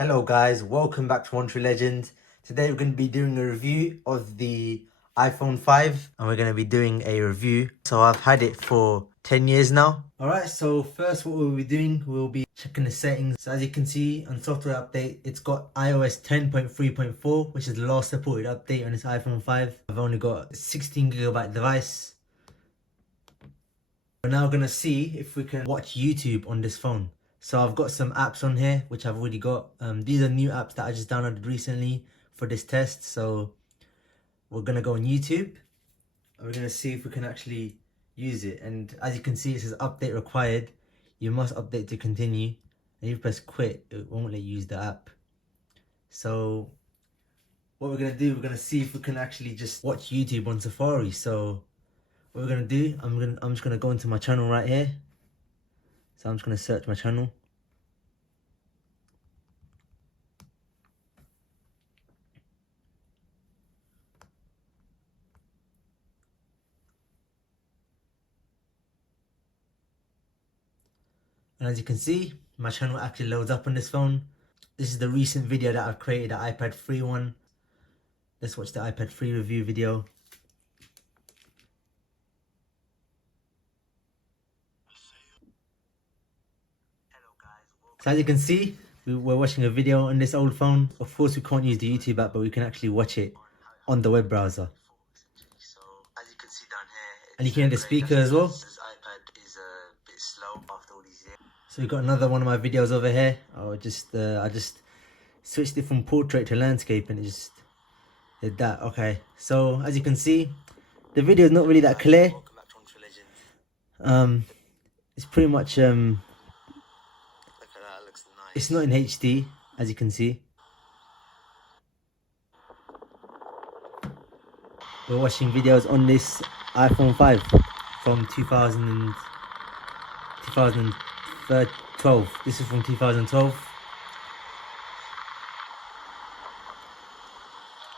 Hello guys, welcome back to One True Legend. Today we're going to be doing a review of the iPhone 5 and we're going to be doing a review. So I've had it for 10 years now. Alright, so first what we'll be doing, we'll be checking the settings. So as you can see on software update, it's got iOS 10.3.4, which is the last supported update on this iPhone 5. I've only got a 16GB device. We're now going to see if we can watch YouTube on this phone. So I've got some apps on here, which I've already got. These are new apps that I just downloaded recently for this test. So we're going to go on YouTube. And we're going to see if we can actually use it. And as you can see, it says update required. You must update to continue. And if you press quit, it won't let you use the app. So what we're going to do, we're going to see if we can actually just watch YouTube on Safari. So what we're going to do, I'm just going to go into my channel right here. So I'm just going to search my channel. And as you can see, my channel actually loads up on this phone. This is the recent video that I've created, the iPad 3 one. Let's watch the iPad 3 review video. So as you can see, we're watching a video on this old phone. Of course we can't use the YouTube app, but we can actually watch it on the web browser. So as you can see down here, and you can hear the speaker as well. This iPad is a bit slow after all these years. So we've got another one of my videos over here. I just switched it from portrait to landscape and it just did that. Okay, so as you can see, the video is not really that clear. Welcome back to One True Legend. It's pretty much Look at that, it looks nice. it's not in HD, as you can see. We're watching videos on this iPhone 5 from 2012. This is from 2012.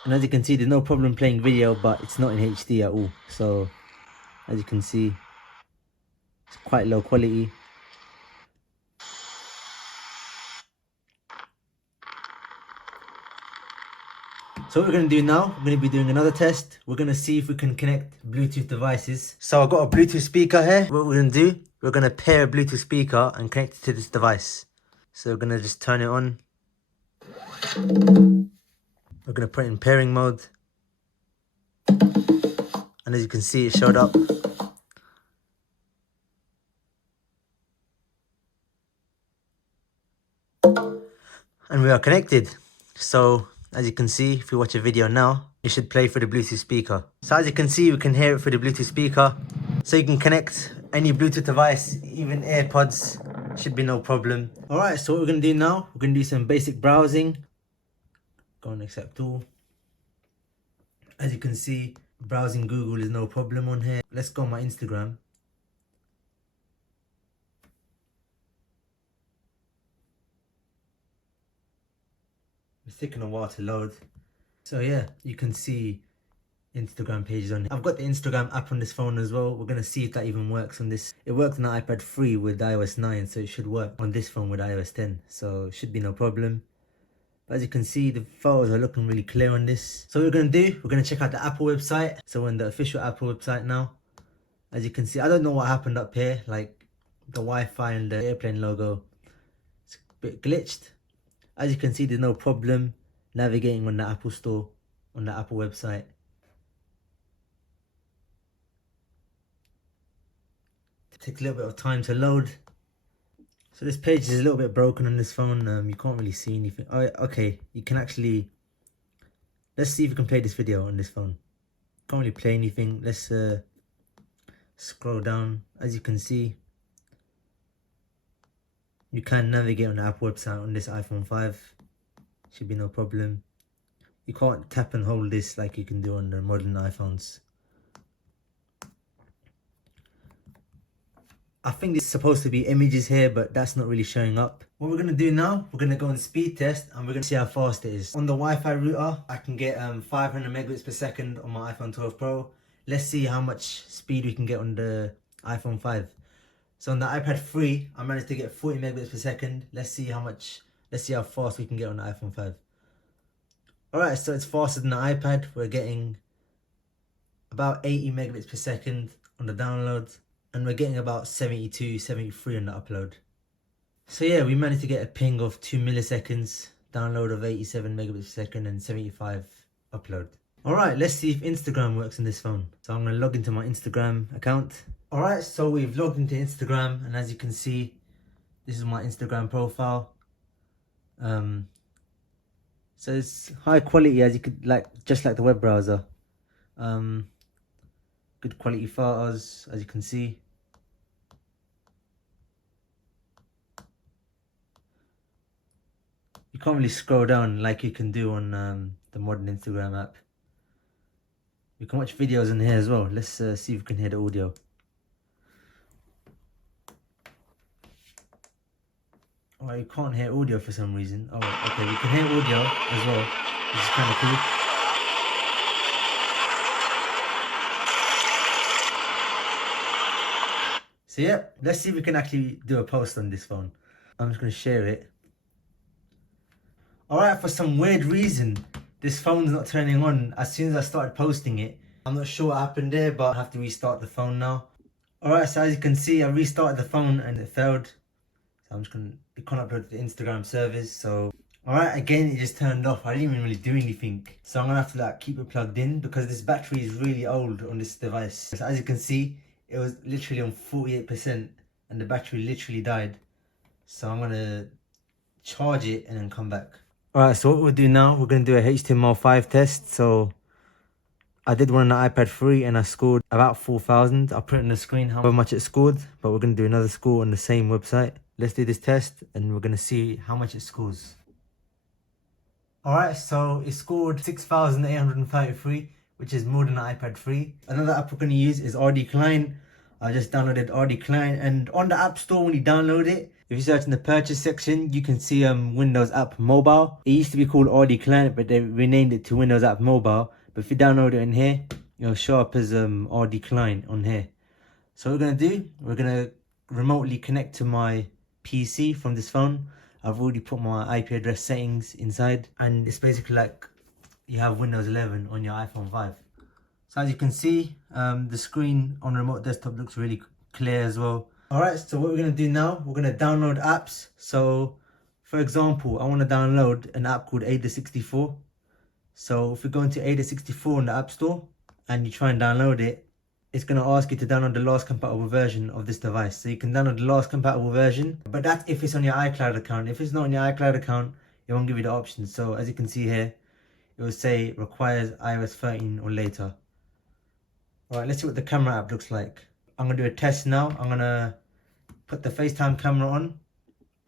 And as you can see, there's no problem playing video, but it's not in HD at all. So, as you can see, it's quite low quality. So what we're going to do now, we're going to be doing another test. We're going to see if we can connect Bluetooth devices. So I've got a Bluetooth speaker here. What we're going to do, we're going to pair a Bluetooth speaker and connect it to this device. So we're going to just turn it on. We're going to put it in pairing mode. And as you can see, it showed up. And we are connected. So as you can see, if you watch a video now, it should play through the Bluetooth speaker. So as you can see, we can hear it through the Bluetooth speaker. So you can connect any Bluetooth device, even AirPods, should be no problem. Alright, so what we're going to do now, we're going to do some basic browsing. Go on accept all. As you can see, browsing Google is no problem on here. Let's go on my Instagram. It's taking a while to load. So yeah, you can see Instagram pages on here. I've got the Instagram app on this phone as well. We're going to see if that even works on this. It worked on the iPad 3 with iOS 9, so it should work on this phone with iOS 10. So it should be no problem. But as you can see, the photos are looking really clear on this. So what we're going to do, we're going to check out the Apple website. So we're on the official Apple website now. As you can see, I don't know what happened up here. Like the Wi-Fi and the airplane logo, it's a bit glitched. As you can see, there's no problem navigating on the Apple Store, on the Apple website. It takes a little bit of time to load. So this page is a little bit broken on this phone. You can't really see anything. Oh, okay, you can actually... Let's see if we can play this video on this phone. Can't really play anything. Let's scroll down. As you can see, you can navigate on the Apple website on this iPhone 5. Should be no problem. You can't tap and hold this like you can do on the modern iPhones. I think it's supposed to be images here, but that's not really showing up. What we're going to do now, we're going to go on speed test and we're going to see how fast it is. On the Wi-Fi router, I can get 500 megabits per second on my iPhone 12 Pro. Let's see how much speed we can get on the iPhone 5. So on the iPad 3, I managed to get 40 megabits per second. Let's see how much Let's see how fast we can get on the iPhone 5. Alright, so it's faster than the iPad. We're getting about 80 megabits per second on the download, and we're getting about 72, 73 on the upload. So yeah, we managed to get a ping of 2 milliseconds, download of 87 megabits per second, and 75 upload. Alright, let's see if Instagram works on this phone. So I'm going to log into my Instagram account. Alright, so we've logged into Instagram, and as you can see, this is my Instagram profile. So it's high quality, as you could just like the web browser. Good quality photos, as you can see. You can't really scroll down like you can do on the modern Instagram app. You can watch videos in here as well. Let's see if we can hear the audio. Oh, you can't hear audio for some reason. Oh, okay, we can hear audio as well, which is kind of cool. So yeah, let's see if we can actually do a post on this phone. I'm just going to share it. Alright, for some weird reason, this phone's not turning on as soon as I started posting it. I'm not sure what happened there, but I have to restart the phone now. Alright, so as you can see, I restarted the phone and it failed. So I'm just going to, it can't upload to the Instagram service, so... Alright, again, it just turned off. I didn't even really do anything. So I'm going to have to keep it plugged in because this battery is really old on this device. So as you can see, it was literally on 48% and the battery literally died. So I'm going to charge it and then come back. Alright, so what we'll do now, we're going to do a HTML5 test. So I did one on the iPad 3 and I scored about 4,000. I'll put it on the screen how much it scored, but we're going to do another score on the same website. Let's do this test and we're going to see how much it scores. Alright, so it scored 6,833, which is more than the iPad 3. Another app we're going to use is RD Client. I just downloaded RD Client, and on the App Store when you download it, if you search in the purchase section, you can see Windows App Mobile. It used to be called RD Client, but they renamed it to Windows App Mobile. But if you download it in here, it'll show up as RD Client on here. So what we're going to do, we're going to remotely connect to my PC from this phone. I've already put my IP address settings inside, and it's basically like you have Windows 11 on your iPhone 5. So as you can see, the screen on remote desktop looks really clear as well. Alright, so what we're going to do now, we're going to download apps. So for example, I want to download an app called Ada64. So if we go into Ada64 in the App Store and you try and download it, it's going to ask you to download the last compatible version of this device. So you can download the last compatible version, but that's if it's on your iCloud account. If it's not on your iCloud account, it won't give you the option. So as you can see here, it will say requires iOS 13 or later. Alright, let's see what the camera app looks like. I'm going to do a test now. I'm going to put the FaceTime camera on.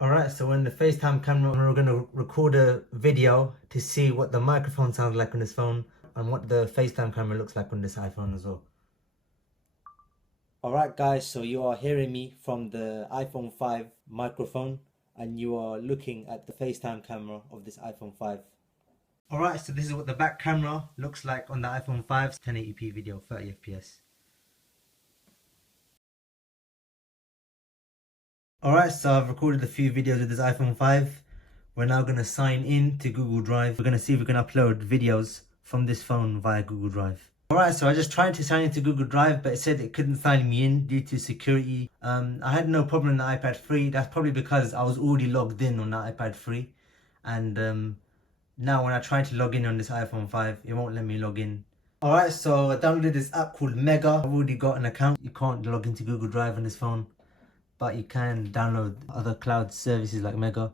Alright, so in the FaceTime camera, we're going to record a video to see what the microphone sounds like on this phone and what the FaceTime camera looks like on this iPhone as well. Alright guys, so you are hearing me from the iPhone 5 microphone and you are looking at the FaceTime camera of this iPhone 5. Alright, so this is what the back camera looks like on the iPhone 5, 1080p video, 30 FPS. Alright, so I've recorded a few videos with this iPhone 5. We're now going to sign in to Google Drive. We're going to see if we can upload videos from this phone via Google Drive. Alright, so I just tried to sign into Google Drive, but it said it couldn't sign me in due to security. I had no problem on the iPad 3. That's probably because I was already logged in on the iPad 3. And now when I try to log in on this iPhone 5, it won't let me log in. Alright, so I downloaded this app called Mega. I've already got an account. You can't log into Google Drive on this phone, but you can download other cloud services like Mega.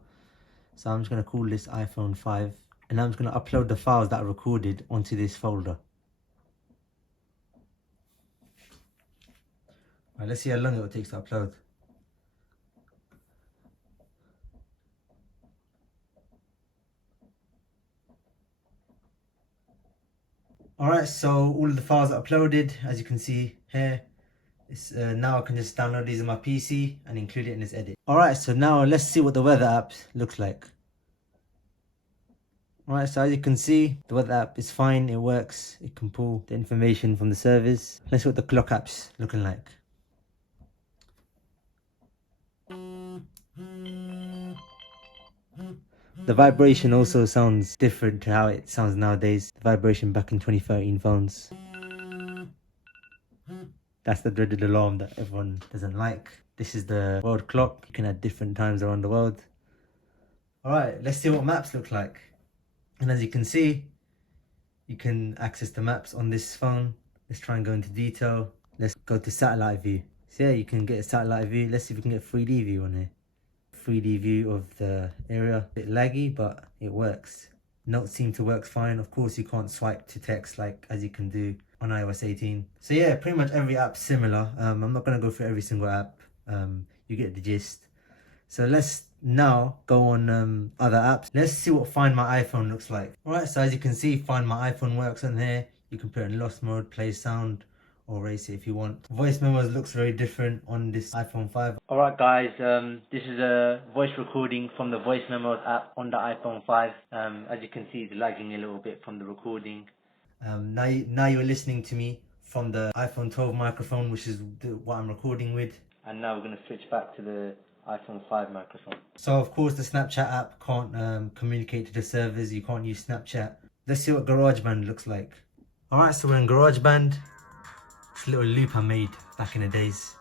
So I'm just going to call this iPhone 5. And I'm just going to upload the files that I recorded onto this folder. Right, let's see how long it takes to upload. Alright, so all of the files are uploaded, as you can see here. It's, now I can just download these on my PC and include it in this edit. Alright, so now let's see what the weather app looks like. Alright, so as you can see, the weather app is fine, it works. It can pull the information from the service. Let's see what the clock app's looking like. The vibration also sounds different to how it sounds nowadays. The vibration back in 2013 phones. That's the dreaded alarm that everyone doesn't like. This is the world clock. You can add different times around the world. Alright, let's see what maps look like. And as you can see, you can access the maps on this phone. Let's try and go into detail. Let's go to satellite view. So yeah, you can get a satellite view. Let's see if we can get a 3D view on here. 3D view of the area. A bit laggy, but it works. Notes seem to work fine. Of course, you can't swipe to text like as you can do on iOS 18. So yeah, pretty much every app's similar. I'm not going to go through every single app. You get the gist. So let's now go on other apps. Let's see what Find My iPhone looks like. Alright, so as you can see, Find My iPhone works on here. You can put it in lost mode, play sound, or erase it if you want. Voice memos looks very different on this iPhone 5. Alright guys, this is a voice recording from the Voice Memos app on the iPhone 5. As you can see, it's lagging a little bit from the recording. Now you're listening to me from the iPhone 12 microphone, which is what I'm recording with. And now we're going to switch back to the iPhone 5 microphone. So of course the Snapchat app can't communicate to the servers. You can't use Snapchat. Let's see what GarageBand looks like. Alright, so we're in GarageBand. It's a little loop I made back in the days.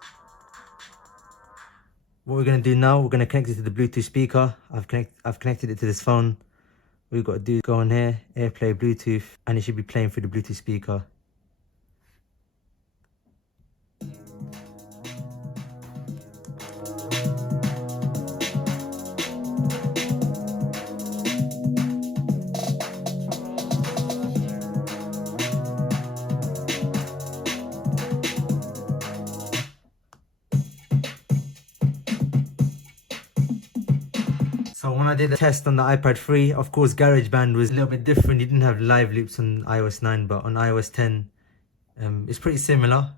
What we're going to do now, we're going to connect it to the Bluetooth speaker. I've connected it to this phone. What we've got to do is go on here, AirPlay Bluetooth, and it should be playing through the Bluetooth speaker. So when I did a test on the iPad 3, of course GarageBand was a little bit different. You didn't have live loops on iOS 9, but on iOS 10, it's pretty similar.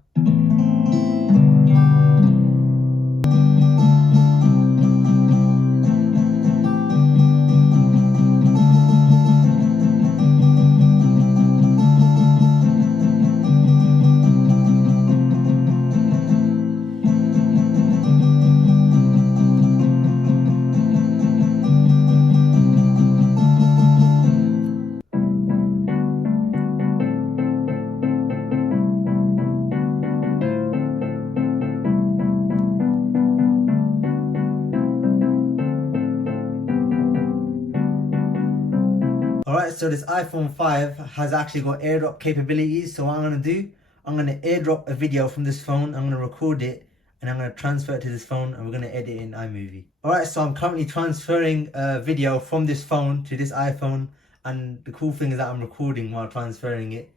Alright, so this iPhone 5 has actually got AirDrop capabilities. So what I'm going to do, I'm going to AirDrop a video from this phone. I'm going to record it and I'm going to transfer it to this phone and we're going to edit it in iMovie. Alright, so I'm currently transferring a video from this phone to this iPhone. And the cool thing is that I'm recording while transferring it.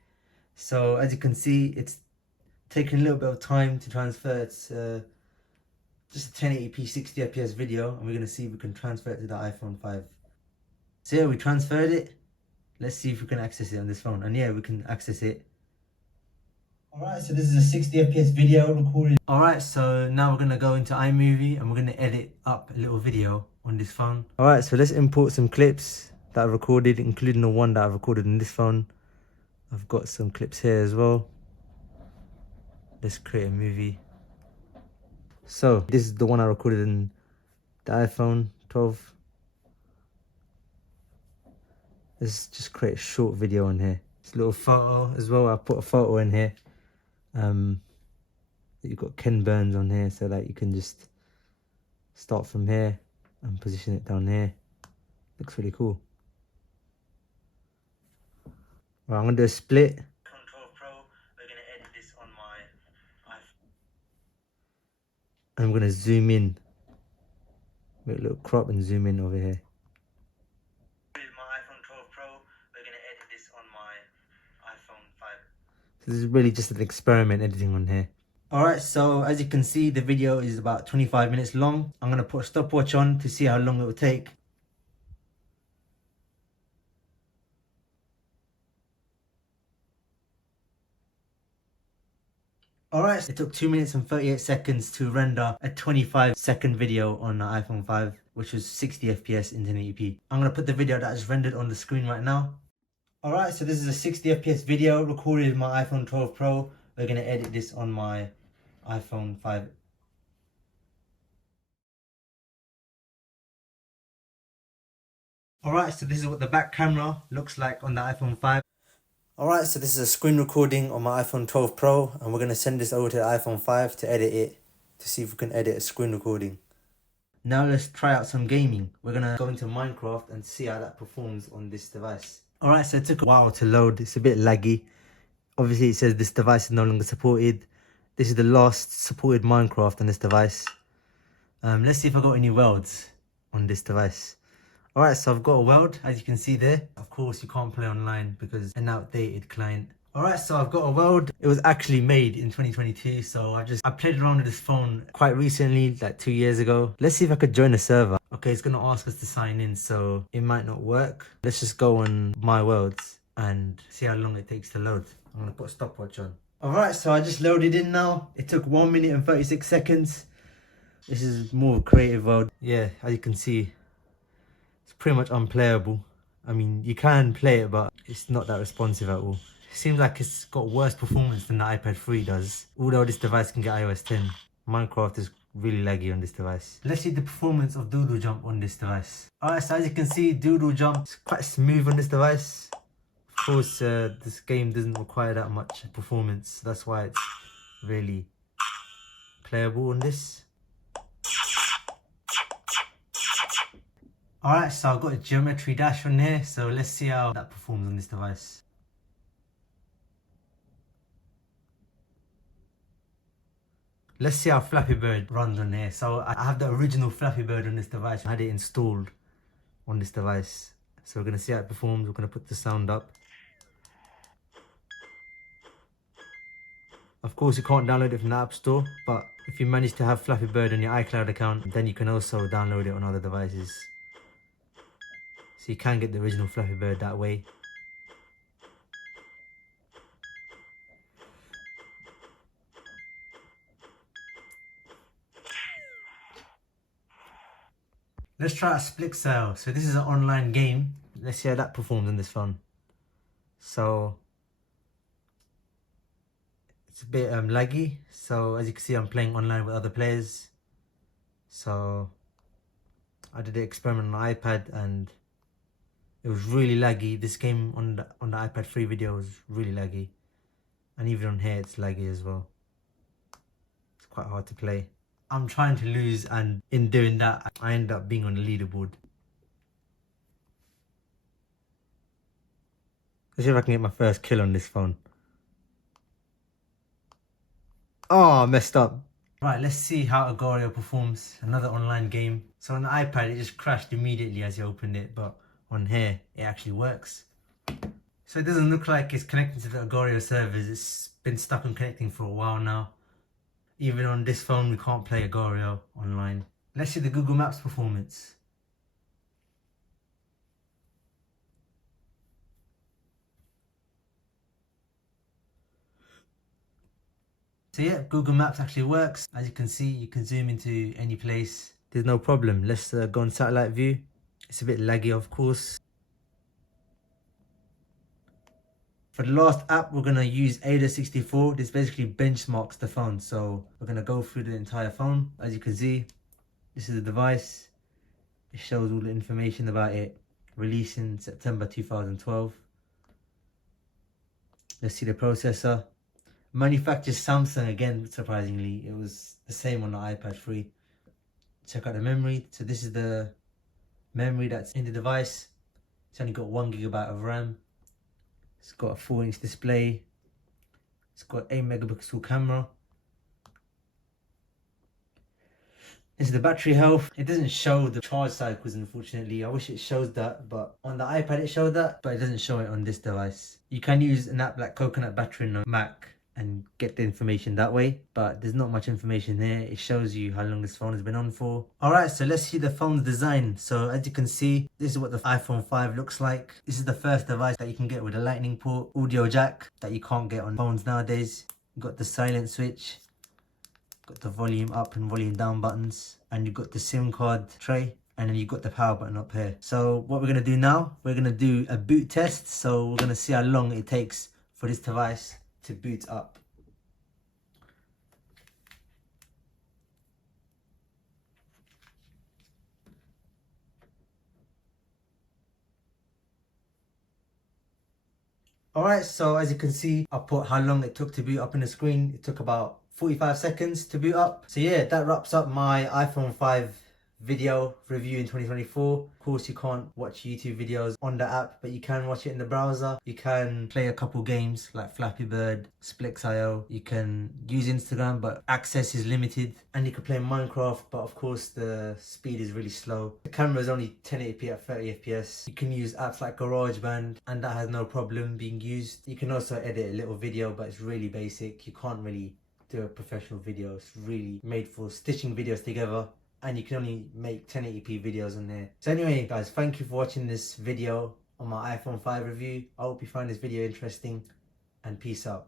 So as you can see, it's taking a little bit of time to transfer. It's just a 1080p 60 fps video. And we're going to see if we can transfer it to the iPhone 5. So yeah, we transferred it. Let's see if we can access it on this phone. And yeah, we can access it. Alright, so this is a 60 fps video recorded. Alright, so now we're going to go into iMovie and we're going to edit up a little video on this phone. Alright, so let's import some clips that I've recorded, including the one that I've recorded on this phone. I've got some clips here as well. Let's create a movie. So this is the one I recorded in the iPhone 12. Let's just create a short video on here. It's a little photo as well. I put a photo in here. You've got Ken Burns on here, so that you can just start from here and position it down here. Looks really cool. Right, I'm gonna do a split. Control Pro. We're gonna edit this on my iPhone. I'm gonna zoom in. Make a little crop and zoom in over here. So this is really just an experiment editing on here. Alright, so as you can see, the video is about 25 minutes long. I'm going to put a stopwatch on to see how long it will take. Alright, it took 2 minutes and 38 seconds to render a 25-second video on the iPhone 5, which was 60 FPS in 1080p. I'm going to put the video that is rendered on the screen right now. Alright, so this is a 60 FPS video recorded with my iPhone 12 Pro. We're going to edit this on my iPhone 5. Alright, so this is what the back camera looks like on the iPhone 5. Alright, so this is a screen recording on my iPhone 12 Pro, and we're going to send this over to the iPhone 5 to edit it, to see if we can edit a screen recording. Now let's try out some gaming. We're going to go into Minecraft and see how that performs on this device. Alright, so it took a while to load. It's a bit laggy. Obviously it says this device is no longer supported. This is the last supported Minecraft on this device. Let's see if I got any worlds on this device. Alright, so I've got a world, as you can see there. Of course, you can't play online because an outdated client. Alright, so I've got a world. It was actually made in 2022, so I played around with this phone quite recently, like 2 years ago. Let's see if I could join a server. Okay, it's gonna ask us to sign in, so it might not work. Let's just go on my worlds and see how long it takes to load. I'm gonna put a stopwatch on. Alright, so I just loaded in now. It took 1 minute and 36 seconds. This is more of a creative world. Yeah, as you can see, it's pretty much unplayable. I mean, you can play it, but it's not that responsive at all. It seems like it's got worse performance than the iPad 3 does. Although this device can get iOS 10. Minecraft is really laggy on this device. Let's see the performance of Doodle Jump on this device. Alright, so as you can see, Doodle Jump is quite smooth on this device. Of course, this game doesn't require that much performance. That's why it's really playable on this. Alright, so I've got a geometry dash on here, so let's see how that performs on this device. Let's see how Flappy Bird runs on here. So I have the original Flappy Bird on this device. I had it installed on this device. So we're going to see how it performs. We're going to put the sound up. Of course, you can't download it from the App Store, but if you manage to have Flappy Bird on your iCloud account, then you can also download it on other devices. So you can get the original Flappy Bird that way. Let's try a Split Cell. So this is an online game. Let's see how that performs on this phone. So it's a bit laggy. So as you can see, I'm playing online with other players. So I did the experiment on the iPad and it was really laggy. This game on the iPad 3 video was really laggy. And even on here it's laggy as well. It's quite hard to play. I'm trying to lose, and in doing that I end up being on the leaderboard. Let's see if I can get my first kill on this phone. Oh, I messed up. Right, let's see how Agorio performs. Another online game. So on the iPad it just crashed immediately as you opened it, but on here it actually works. So it doesn't look like it's connecting to the Agorio servers. It's been stuck on connecting for a while now. Even on this phone we can't play Agorio online. Let's see the Google Maps performance. So yeah, Google Maps actually works. As you can see, you can zoom into any place. There's no problem. Let's go on satellite view. It's a bit laggy, of course. For the last app, we're going to use Ada64. This basically benchmarks the phone. So we're going to go through the entire phone. As you can see, this is the device. It shows all the information about it. Released in September 2012. Let's see the processor. Manufactured Samsung again, surprisingly. It was the same on the iPad 3. Check out the memory. So this is the memory that's in the device. It's only got 1 GB of RAM. It's got a 4-inch display. It's got 8 megapixel camera. This is the battery health. It doesn't show the charge cycles, unfortunately. I wish it shows that, but on the iPad it showed that, but it doesn't show it on this device. You can use an app like Coconut Battery on a Mac and get the information that way, but there's not much information here. It shows you how long this phone has been on for. Alright, so let's see the phone's design. So as you can see, this is what the iPhone 5 looks like. This is the first device that you can get with a lightning port, audio jack that you can't get on phones nowadays. You've got the silent switch, got the volume up and volume down buttons, and you've got the SIM card tray, and then you've got the power button up here. So what we're going to do now, we're going to do a boot test. So we're going to see how long it takes for this device to boot up. Alright, so as you can see, I put how long it took to boot up in the screen. It took about 45 seconds to boot up. So yeah, that wraps up my iPhone 5 video review in 2024. Of course, you can't watch YouTube videos on the app, but you can watch it in the browser. You can play a couple games like Flappy Bird, Splix.io. You can use Instagram, but access is limited. And you can play Minecraft, but of course the speed is really slow. The camera is only 1080p at 30 FPS. You can use apps like GarageBand, and that has no problem being used. You can also edit a little video, but it's really basic. You can't really do a professional video. It's really made for stitching videos together. And you can only make 1080p videos on there. So anyway guys, thank you for watching this video on my iPhone 5 review. I hope you find this video interesting, and peace out.